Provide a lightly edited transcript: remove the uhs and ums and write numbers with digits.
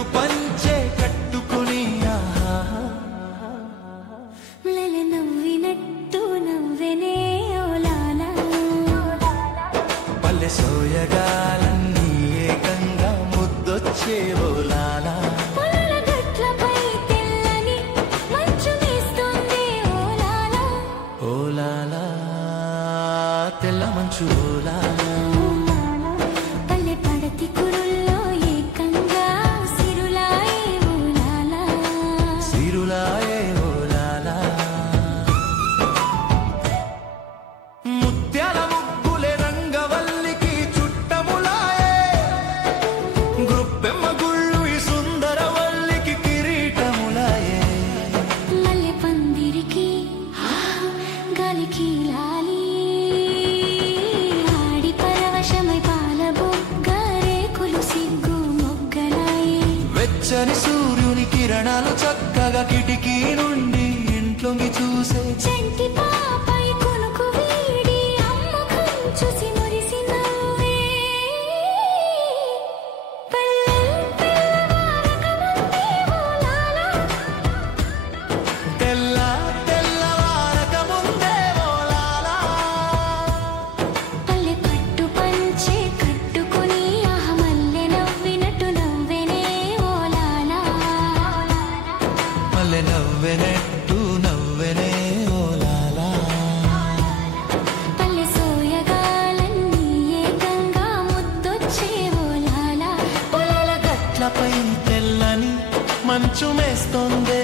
పట్టు పంచే కట్టుకుని నవ్వినట్టు నవ్వెనే ఓలాలా పల్లె సోయగాలన్నీ ఏకంగా ముద్దొచ్చే ఓలాలా ఓలాలా తెల్ల మంచు ఓలాలా పల్లె పడతి కురుల్లో ఏకంగా సిరులాయే ఓలాలా సిరులాయే ఓలాలా ముత్యాల ముగ్గులే రంగవల్లికి చుట్టములాయే గృప్పెమ్మ గుళ్ళు ఈ సుందరవల్లికి కిరీటములాయే మల్లె పందిరికి గాలికి లాలి ఆడి పరవశమై పాల బొగ్గరేకులు సిగ్గు మొగ్గలాయే వెచ్చని సూర్యుని కిరణాలు చక్కగా కిటికీ నుండి ఇంట్లోకి చూసే చంటి పాపై కొనుకు వీడి అమ్మకం చూసి మురిసి నవ్వే పిల్లవారకముందే ఓలాలా తెల్లవారకముందే ఓలాలా పల్లె పట్టు పంచే కట్టుకుని మల్లె నవ్వినట్టు నవ్వెనే ఓలాలా మల్లె నవ్వెనట్టు నవ్వెనే ఓలాలా పల్లె సోయగాలన్నీ ఏకంగా ముద్దొచ్చే ఓలాలా పొలాల గట్లపై తెల్లని మంచు మేస్తోందే